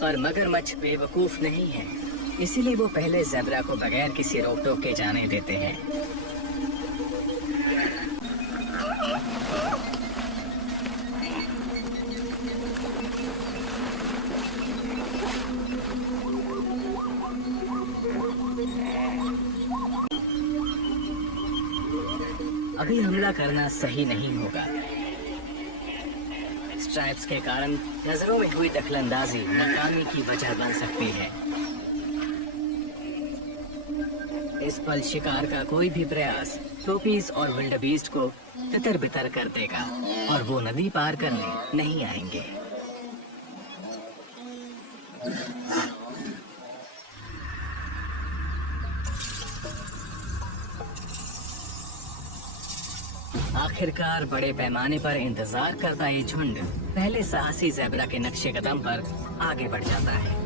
पर मगरमच्छ बेवकूफ नहीं है, इसीलिए वो पहले ज़ेब्रा को बगैर किसी रोक टोक के जाने देते हैं। अभी हमला करना सही नहीं होगा। स्ट्राइप्स के कारण नजरों में हुई दखलंदाजी नाकामी की वजह बन सकती है। इस पल शिकार का कोई भी प्रयास टोपीज और विल्डबीस्ट को तितर बितर कर देगा और वो नदी पार करने नहीं आएंगे। आखिरकार बड़े पैमाने पर इंतजार करता ये झुंड पहले साहसी ज़ेब्रा के नक्शे कदम पर आगे बढ़ जाता है।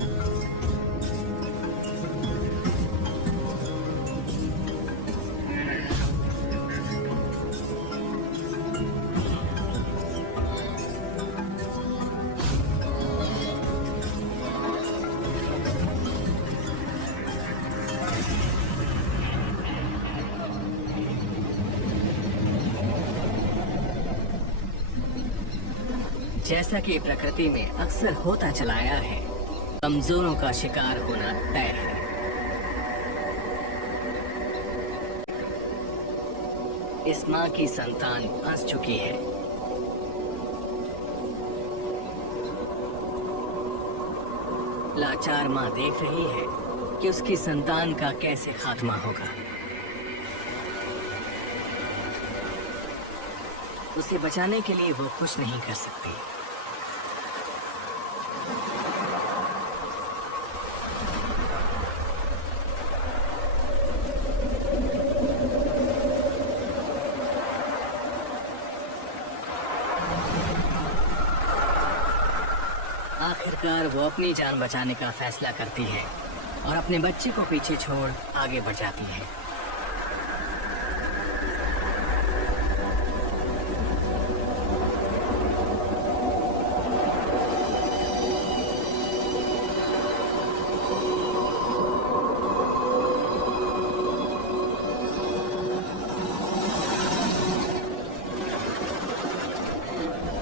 जैसा कि प्रकृति में अक्सर होता चला आया है, कमजोरों का शिकार होना तय है। इस माँ की संतान फंस चुकी है। लाचार माँ देख रही है कि उसकी संतान का कैसे खात्मा होगा। उसे बचाने के लिए वो कुछ नहीं कर सकती। आखिरकार वो अपनी जान बचाने का फैसला करती है और अपने बच्चे को पीछे छोड़ आगे बढ़ जाती है।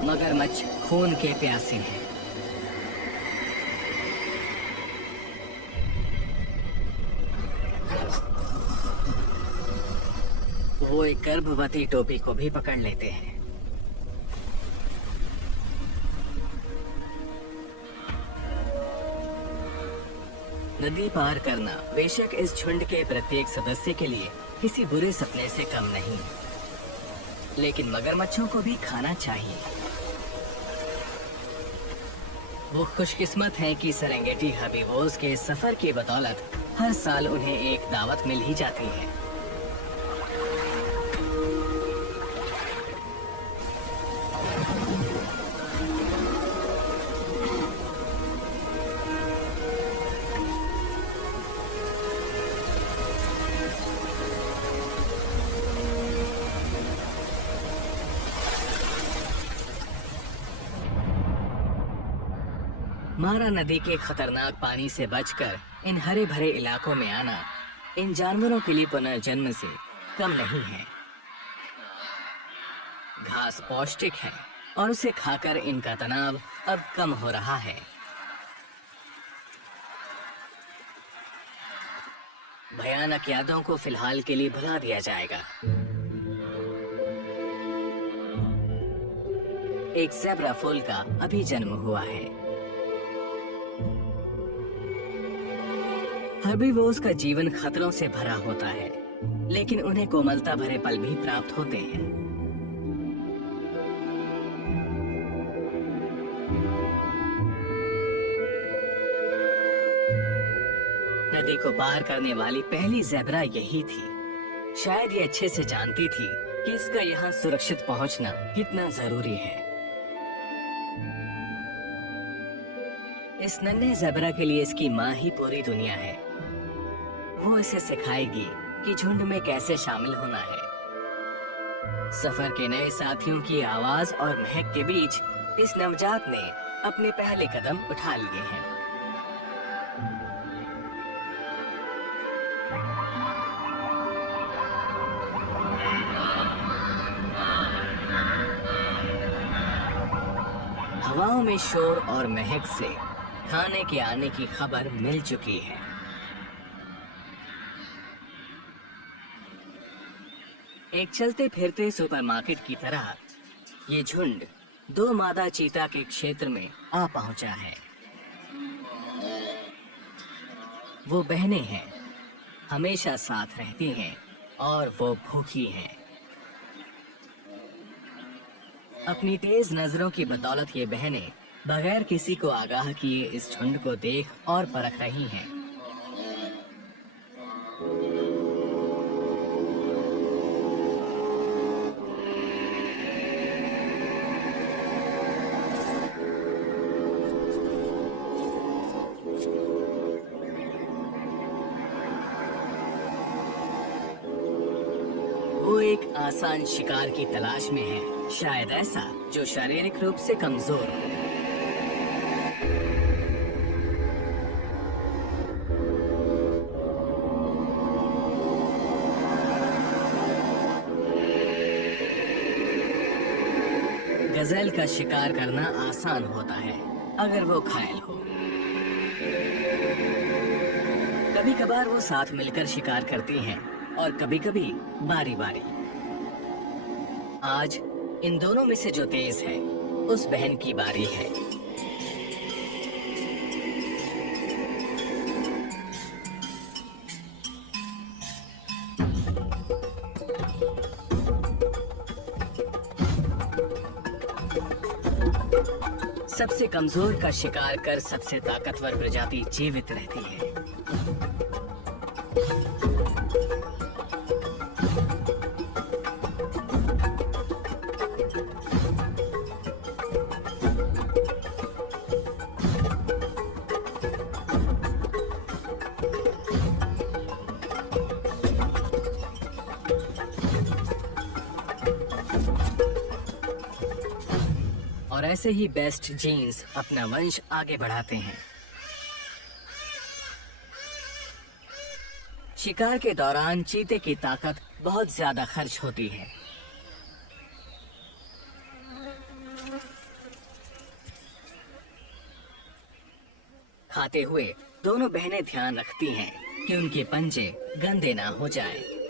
मगरमच्छ खून के प्यासे हैं। वो एक गर्भवती टोपी को भी पकड़ लेते हैं। नदी पार करना बेशक इस झुंड के प्रत्येक सदस्य के लिए किसी बुरे सपने से कम नहीं, लेकिन मगरमच्छों को भी खाना चाहिए। वो खुशकिस्मत हैं कि सेरेंगेटी हर्बीवोर्स के सफर की बदौलत हर साल उन्हें एक दावत मिल ही जाती है। मारा नदी के खतरनाक पानी से बचकर इन हरे भरे इलाकों में आना इन जानवरों के लिए पुनर्जन्म से कम नहीं है। घास पौष्टिक है और उसे खाकर इनका तनाव अब कम हो रहा है। भयानक यादों को फिलहाल के लिए भुला दिया जाएगा। एक ज़ेब्रा फूल का अभी जन्म हुआ है। हर्बीवोर्स का जीवन खतरों से भरा होता है, लेकिन उन्हें कोमलता भरे पल भी प्राप्त होते हैं। नदी को पार करने वाली पहली ज़ेब्रा यही थी। शायद ये अच्छे से जानती थी कि इसका यहाँ सुरक्षित पहुंचना कितना जरूरी है। इस नन्हे ज़ेब्रा के लिए इसकी माँ ही पूरी दुनिया है। वो इसे सिखाएगी कि झुंड में कैसे शामिल होना है। सफर के नए साथियों की आवाज और महक के बीच इस नवजात ने अपने पहले कदम उठा लिए हैं। हवाओं में शोर और महक से खाने के आने की खबर मिल चुकी है। एक चलते फिरते सुपरमार्केट की तरह ये झुंड दो मादा चीता के क्षेत्र में आ पहुंचा है। वो बहनें हैं, हमेशा साथ रहती हैं और वो भूखी हैं। अपनी तेज नजरों की बदौलत ये बहनें बगैर किसी को आगाह किए इस झुंड को देख और परख रही हैं। वो एक आसान शिकार की तलाश में है, शायद ऐसा जो शारीरिक रूप से कमजोर हो। गजेल का शिकार करना आसान होता है अगर वो घायल हो। कभी कभार वो साथ मिलकर शिकार करती हैं और कभी कभी बारी बारी। आज इन दोनों में से जो तेज है उस बहन की बारी है। सबसे कमजोर का शिकार कर सबसे ताकतवर प्रजाति जीवित रहती है। और ऐसे ही बेस्ट जीन्स अपना वंश आगे बढ़ाते हैं। शिकार के दौरान चीते की ताकत बहुत ज्यादा खर्च होती है। खाते हुए दोनों बहनें ध्यान रखती हैं कि उनके पंजे गंदे ना हो जाएं।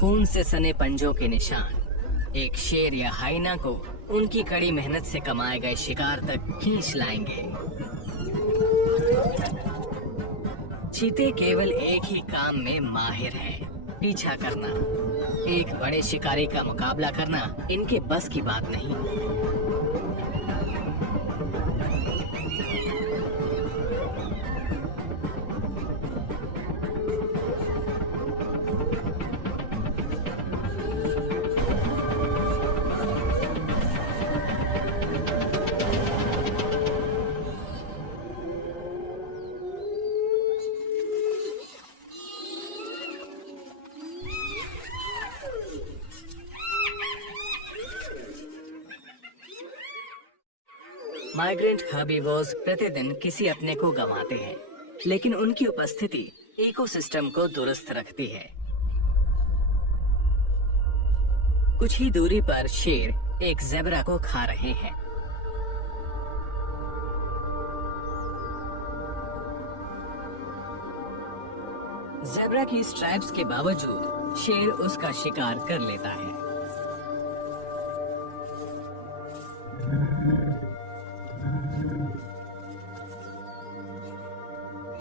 खून से सने पंजों के निशान एक शेर या हाइना को उनकी कड़ी मेहनत से कमाए गए शिकार तक खींच लाएंगे। चीते केवल एक ही काम में माहिर हैं, पीछा करना। एक बड़े शिकारी का मुकाबला करना इनके बस की बात नहीं। माइग्रेंट हर्बीवोर्स प्रतिदिन किसी अपने को गंवाते हैं, लेकिन उनकी उपस्थिति इकोसिस्टम को दुरुस्त रखती है। कुछ ही दूरी पर शेर एक ज़ेब्रा को खा रहे हैं। ज़ेब्रा की स्ट्राइप्स के बावजूद शेर उसका शिकार कर लेता है।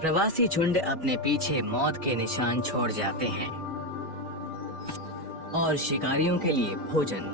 प्रवासी झुंड अपने पीछे मौत के निशान छोड़ जाते हैं और शिकारियों के लिए भोजन